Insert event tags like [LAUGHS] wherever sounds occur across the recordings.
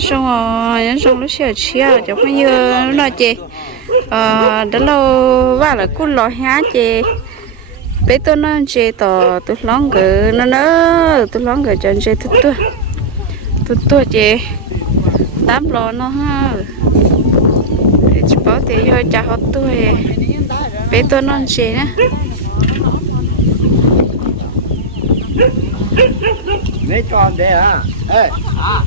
xong rồi nhân xong lúc xưa chia cho bao nhiêu nó chị ờ đó lâu và là cú lò há chị bé tôi nó chị tỏ tôi lóng cái nó nó tôi lóng cái cho chị tôi tôi. Tôi tôi chị tám lò nó ha. Chị bảo thì cho cha họ tôi. Bé tôi nó chị nè mấy con đấy à ê à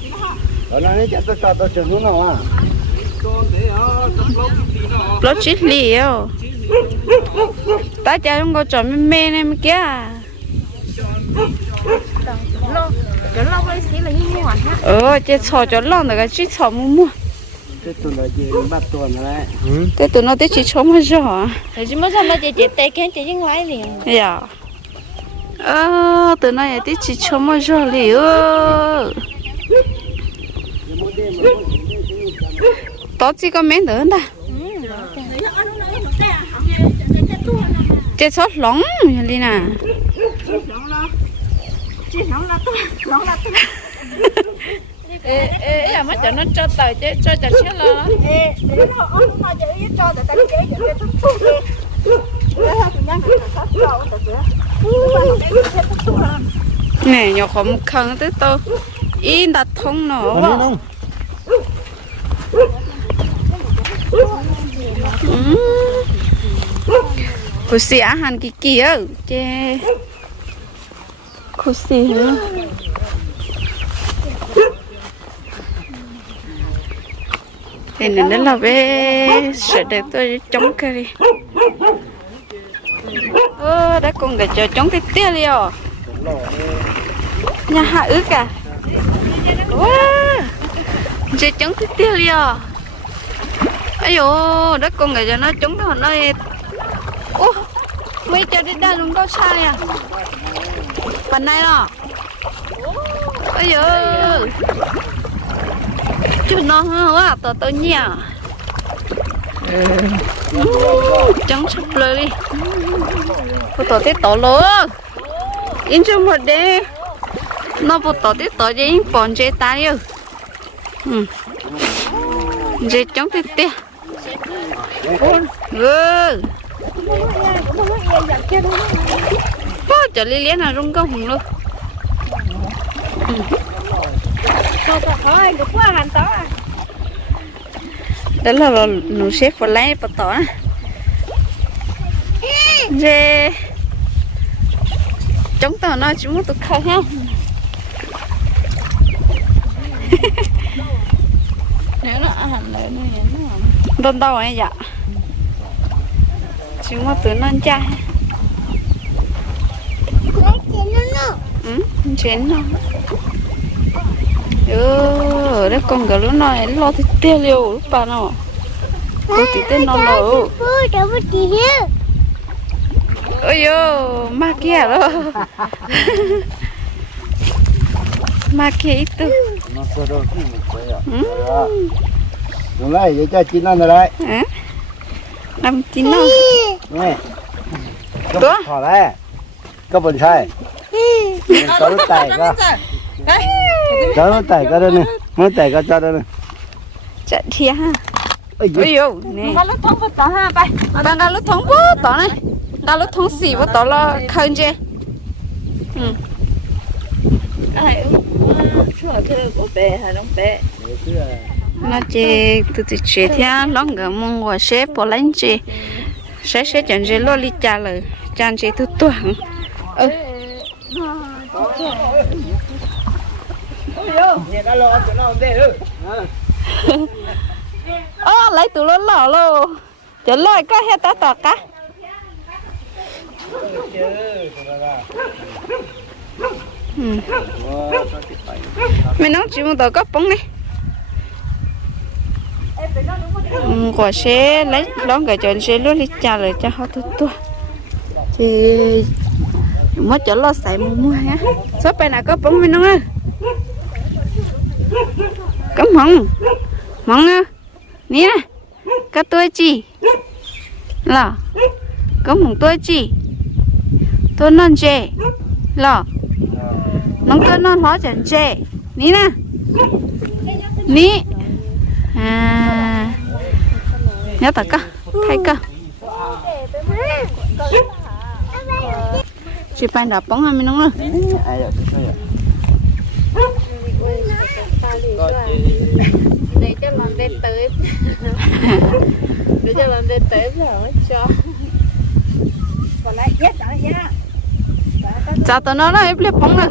nó cho tôi cho tôi trường xuống nào à. Lót chít liều ta cha không có chọn mê mê này mà kia cho ờ chị chọn cho lon được cái chị chọn mua mua cái tụi nó tới chỉ chọn mà rõ thì chỉ mới xong nó chỉ chỉ tay cái chỉ những lái liền. Dạ. Ờ tụi nó tới chỉ chọn mà rõ liều tao chỉ có mấy nữa ta? Chị chọn lỏng đi nè ê ê ê mà cho nó cho tờ chứ cho cho chết lo. Nè nhỏ khó một khăn tới tôi in đặt thông nó khô xì á hàn kì kì á, chê. Cô xì hả? Thì nên đó là về sợ để tôi chống cái đi ơ, đã cùng để chờ chống cái tia đi à nhà hạ ước à? Wow chơi chống cái tia đi à ấy dồ đất con người cho nó trúng nó nó ô mấy cho đi đa luôn có sai à? Phần này đó? Ấy dồ chú nó hóa tao tao nhà trắng sắp lời đi. Cô tao tiếp tỏ luôn in trong một đêm nó bộ tỏ tiếp tỏ chứ in bọn chế ta yêu ừ. Chế trắng tiếp tiếp ừ. Ô, cho lý liên là rung công hùng luôn. Đó là nụ xếp vào lấy bắt tỏ. Dê. Chúng tao nói chúng tôi khơi ha nếu nó ăn lại nó nó đông đâu ấy dạ. Mà tụi nó ăn cha ừ chén nó. Ừ đấy con gà lúc này lo thì tiêu liều lúc bà nó cô tí tên nó lỗ ôi yo ma kia đó. Ma kia ít tu nó sơ đồ cũng một cái à đúng đấy vậy cho chín ăn rồi đấy. Hả? Năm chín nó nè Đó. có thỏ đấy. Có bồn sai có lúc tẩy có có lúc tẩy có đây nè. Lúc tẩy có cho đây nè. Chạy thia ha. Ôi ôi yo nè. Mà lúc thông có tó ha bay. Đang gà lúc thống bố tỏ này. Gà lúc thống xỉ bố tỏ là khơi chê ừ. Ai chua cái của bé hay không bé nó chê từ từ chê thia nó ngỡ mong của xếp bỏ lên chê xế xế chẳng chê lo li cha lời chan chê tu tu hẳn ừ. [LAUGHS] Nhìn ơ lấy tụ nó lỏ lô. Chở lời có hết ta tỏ cá mình nói chuyện một tờ có bóng này Ừ, quả xe lấy, đón cái chuyện xe luôn đi cha rồi cho họ tu tu thì mất chỗ lo xài mua mua ha số bên nào có bông bên nấu có mong mong á. Nè, có tôi chi là có mong tôi chi tôi non chè là nóng tôi non hóa chẳng chè nè nè. Ní à. Nhớ tao cơ. Thấy cơ. Chị bay đạp bóng hay mình nóng rồi để cho lần đến tới. Để cho lần đến tới rồi cho. Chào tao nó là em liệp bóng rồi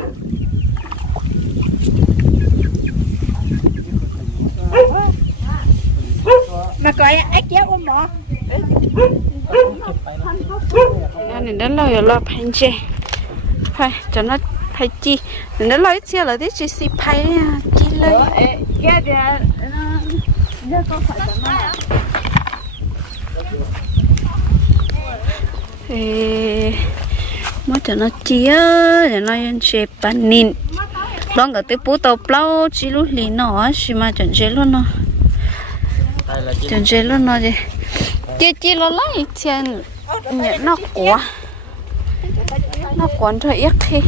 mà coi ếch chéo ôm bò nên đến rồi lo phanh chê. Phải cho nó phải chi. Nên nó lấy xe là thế chỉ xì phải chi lấy kia kìa nó có phải là nó thì mới cho nó chia để nó yên chê bán nín. Lon cái tới bố tàu plau chỉ lúc lì nó chỉ mà chuẩn chế luôn nó là chuẩn chế luôn nó gì chia chia nó lấy tiền. Nhẹ nó quá. Nó quấn thôi ít phải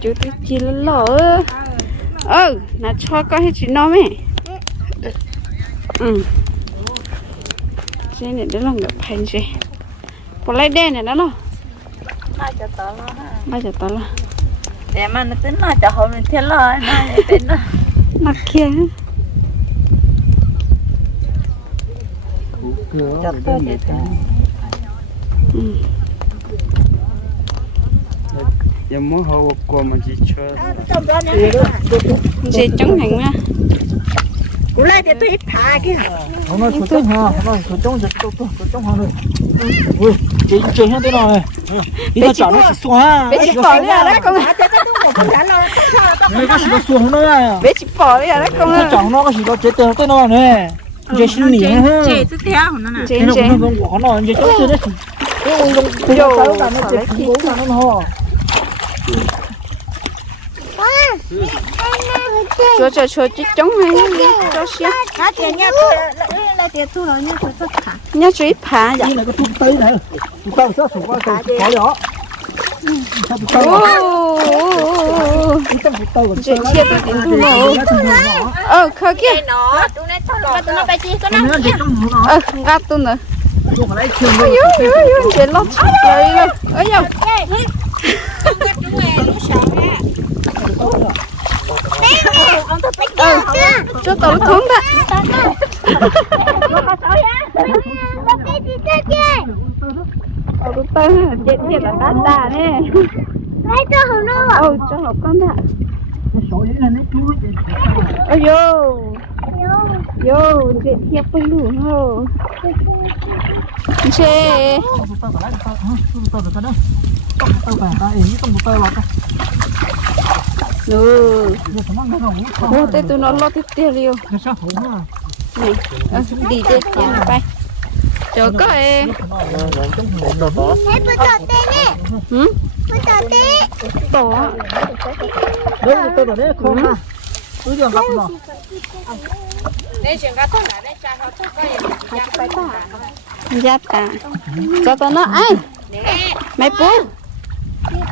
chú tới chia nó lỡ ừ nó cho có hết chuyện nó mẹ ừ. Cái này đó là ngập hành gì bỏ lấy đen này đó nó. Mai cho tao ha. Bây giờ tao là để mà nó tính nó cho hôm nay thế lo nó tính nó nó kia cho tôi để giờ muốn hậu của chỉ chống hành nha cú lại thì tôi ít phá kia hôm nay số trống ha hôm nay số trống số trống tôi trống ha rồi ui chị chị hiện thế nào này đi ta chọn nó chỉ bé bỏ đi à đấy con, cái à bé chỉ bỏ đi à đấy con, ta chọn nó có gì nó chế tiền thế nào này chị xin nghỉ ha. chị tôi theo nó nè. Chị thế nó cũng có nó chị chống chơi đấy. Cái ông ông cái Yo, cái cái nó chế lại không có nó ho. Cho cho cho chỉ chống cho xíu. À tiền nha tôi là tiền tôi rồi tất cả nhớ chú ít phá vậy. Này cái thuốc tây này. Thuốc tây sao xuống qua cái đó chị chia tôi tiền thu lỗ ờ khơi kia nó tôi rồi nói bài chi nó chỉ trong nó ờ gạt tôi nữa ôi ôi ôi ôi chị lót lấy luôn ơi nhau ờ cho tao nó thốn đó ờ tôi tay chết chết là đá đá nè ờ cho học con đã số ở này nó chết chết là tát ta nè với lũ hô chị tao phải tao tao tao tao đó vô phải chết ý tao tao lọt ừ giờ tao mang cái nào ô thế tụi nó lo tiếp tiêu liêu cái đi chết tiền bay chờ có em hử tổ đấy tao ở đấy không? À cứ giờ gặp nó giáp cả cho tao nó ăn mày bố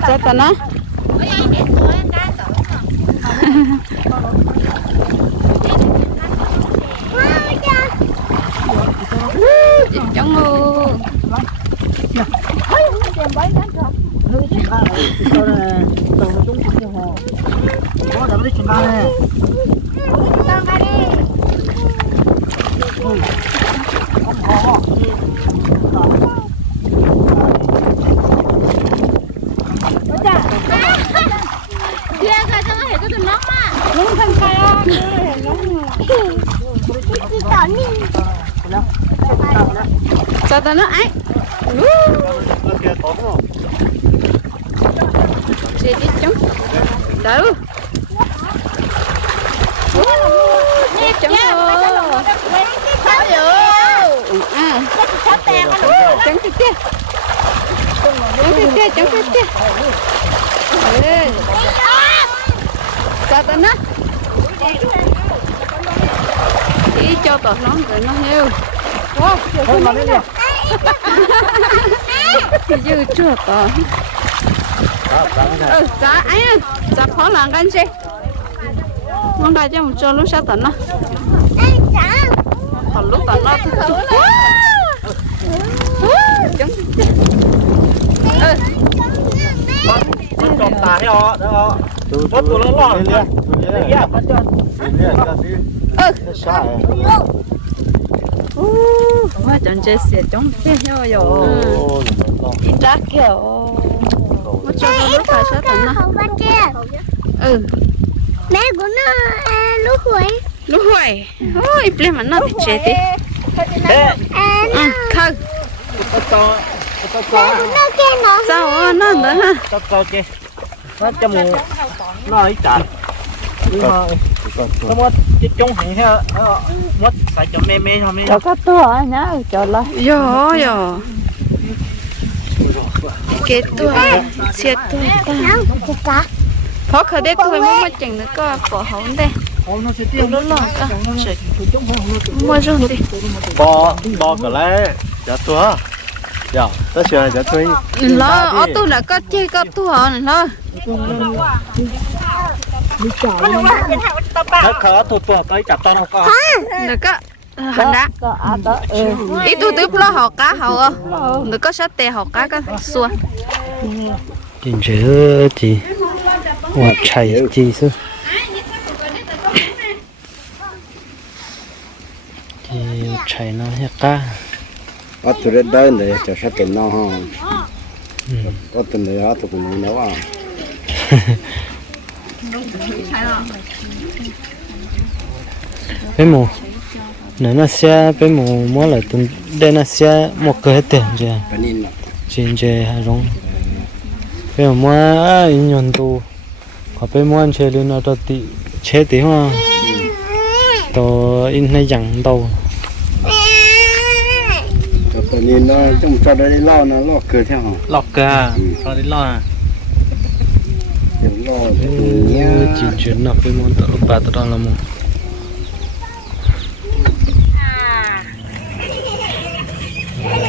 cho tao nó chị chống ngô nó cái chuyện này tao này tao nó chúng không hổ nó đã biết chuyện này cho tao nó không chị đi chống đâu Nè chống ngô à chống cái kia. Chống cái kia chống cái kia. Cho tao nó đi cho tao nó rồi nó heo. Thôi mà lên nè. Dư chưa tao ừ giá ấy giá khó làm กัน chứ không đại cho một cho lúc sao tận nó. Còn lúc tận nó. Thì trộm tà hay họ đó Tụi Mất tụi nó lo. Lên lên, tụi lên. Ừ. Xe trong xe nhau rồi đi kiểu một cho lúc phải sao tận nó Không ừ Mẹ của nó lúc hồi lúc hồi. ôi ple mà nó thì chết đi Thế, ừ không tao cho, tao cho, Nó nó sao nó nữa ha tao cho chứ. Nó cho mù, nó ấy trả. Mà, nó mất chung ha, nó mất phải cho mê mê thôi mê. cho các tua nhá? Cho là yo yo cái tuổi chết tuổi ta phó khởi đấy tuổi mua một chừng nữa có bỏ hậu đây. Nó lo cả mua rồi đi. Bò, bò cái lấy. Dạ tua. Dạ, tất nhiên dạ thuê. lo ở tu là có chơi có tu họ lo Nó khở tụt tụt tới chặt tao nó có. là có hành đá có à đó ừ. Ít tu tiếp lo họ cá họ nữa có sát tè họ cá cái xua. Chính chứ chị hoặc chạy chị sư chị chạy nó hết ca Ở tụi nó đơn để cho sát tụi nó không. Có tụi nó tụi nó nấu à. [LAUGHS] bé mù nếu nó xe bé mù mua lại tuần đây nó xe một cái tiền chứ chính chứ hay rong? Bé mù mua in nhon tu có bé mua anh chơi lên nó cho tí chế tí hoa. To in hay dặn đâu Cho tụi nó, chúng cho đi lo nó lo cười theo hả? lọc cả cho đến lo à? lo. Ừ, chỉ chuyển nạp với món tợ bà tợ đó là một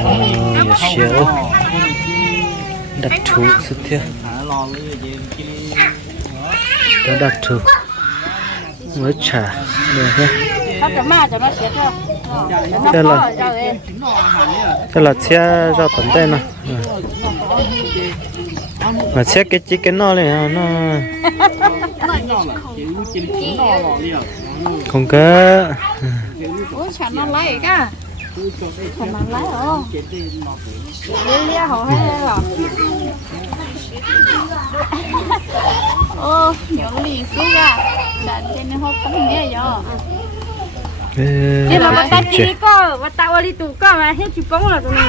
Ờ, xíu đặt thú sự thiệt đó đặt thú mới trả được ha đây là đây là xe ra tấn đây nè mà xe cái chiếc cái nó này à, nó không có ủa sao nó lấy cả sao nó lấy hả lia lia họ hay là ô nhiều lì xí ra đàn trên nó hốt tấm nghe rồi Ừ, Thế là bắt ta chuyện. chỉ có Bắt ta đi tủ có mà hết chỉ bóng là tụi nó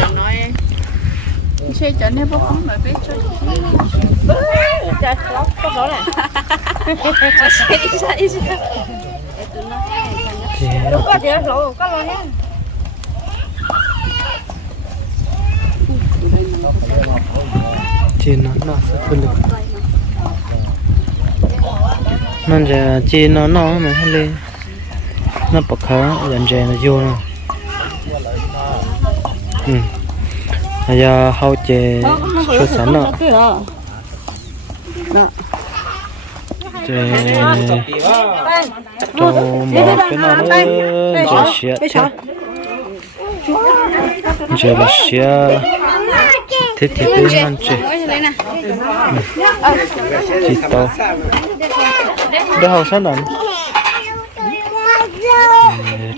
chẳng nói xe chở nên bố không mà biết cho Chà, lóc, có đó này xe đi xa đi xa Thì Lúc có thì lỗ, có lỗ nha chi nó nó sẽ phân lực. Nên giờ chị nó nó mà hay lên. Nó bật khá dần dần nó vô nó ừ giờ hậu chế cho sẵn nó chế cho một cái nó nữa chế xịa thế chế là xịa thế thì cái ăn nè chỉ to để hậu sẵn đàn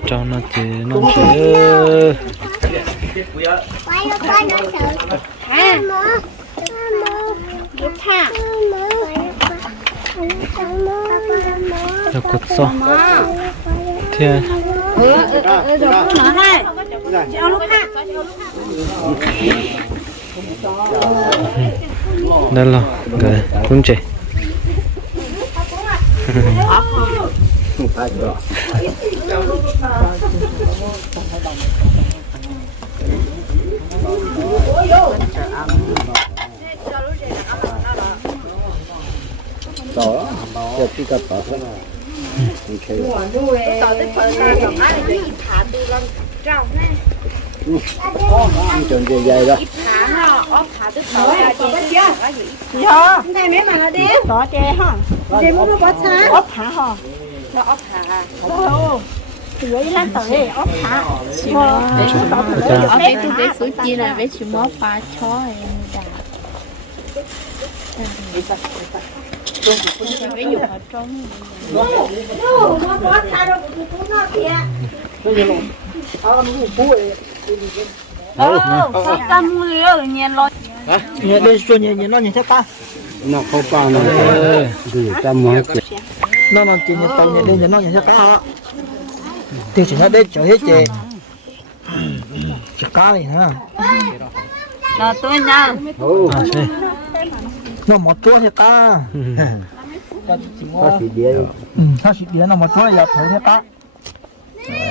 cho nó chỉ nó được cột so. Thế à? ừ. đây là cái cũng [LAUGHS] chị ต่อจะพี่กับต่อใช่ไหมโอเคต่อที่คนตาสองอันเลยอีกฐานดูลำเจ้าแม่จนใหญ่ๆแล้อีกฐานอ๋อฐานที่ต่อใหญ่ๆเยเยอะได้ไหมมต่อเจ้าห้องเจ้าไม่รู้ภาษาอ๋อฐานห้องแล้วอ๋อฐานโอ้ Thì vậy là tới ốp hả. ở bên tôi bên suối chi là bên chim mó pha chó em đã bên dùng ở trong Nó bớt xa đâu cũng nó kìa. ta mua liều nhiên lo Nhà đi xuân nhà nhà nó nhà ta nó không bao nó thì ta mới nó nó chỉ nhà tàu nhà đi nhà nó nhà ta thì chỉ nó đến chỗ hết chị chỉ cá này ha là tôi nha. Ồ, nó một chỗ hết ta. Đĩa ừ nó chỉ đĩa nó một chỗ là thấy hết ta.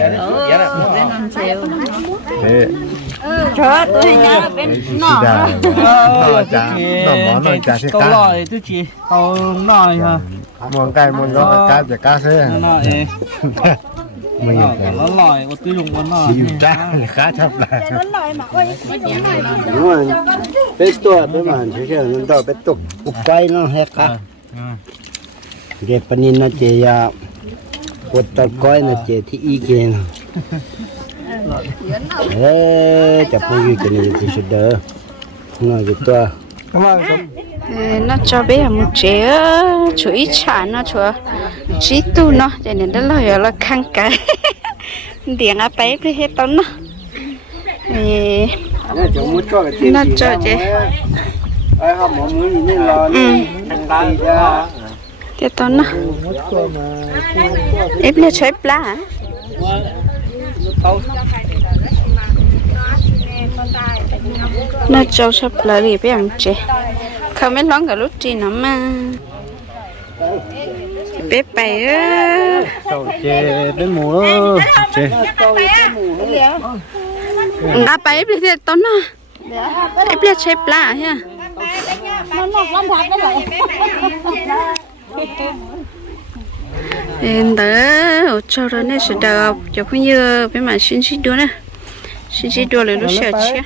Ừ năm triệu. Trời tôi nha bên nó ờ nó món nó chả sẽ cá. rồi tôi chỉ tàu nó ha món cay món đó cá [LAUGHS] จะ cá thế nó ê nó lòi một tí lùng nó chịu cá cá chấp lại đúng rồi bé tua bé mà chứ chứ nó đâu bé tục ục quay nó hết cả cái panin nó chỉ à quật tật coi nó chỉ thì ý kiến ê chập cái cái này thì sẽ đỡ nó cái tua cảm ơn Ờ, nó cho bé một chế chú ý trả nó chúa chỉ tu nó cho nên đó là là khăn cái điện à bé đi hết tao nó Ê, nó cho muốn cho chỉ tu Nó cho nên đó là là khăn ai [LAUGHS] điện áp muốn gì hết lo Ừ. nó cho chứ thế ừ. tao nó. Em lấy chơi plá nó cho sắp lại đi bé ăn chị, không biết lón cả lúc gì nó mà bé bay á. Cậu chê đến mùa. Chê. À bay em lấy tao nó em lấy chơi plá ha em đỡ cho nó nên sẽ đỡ cho cũng như bé mà xin xin đua nè. Xin xin đua lại lúc sợ chứ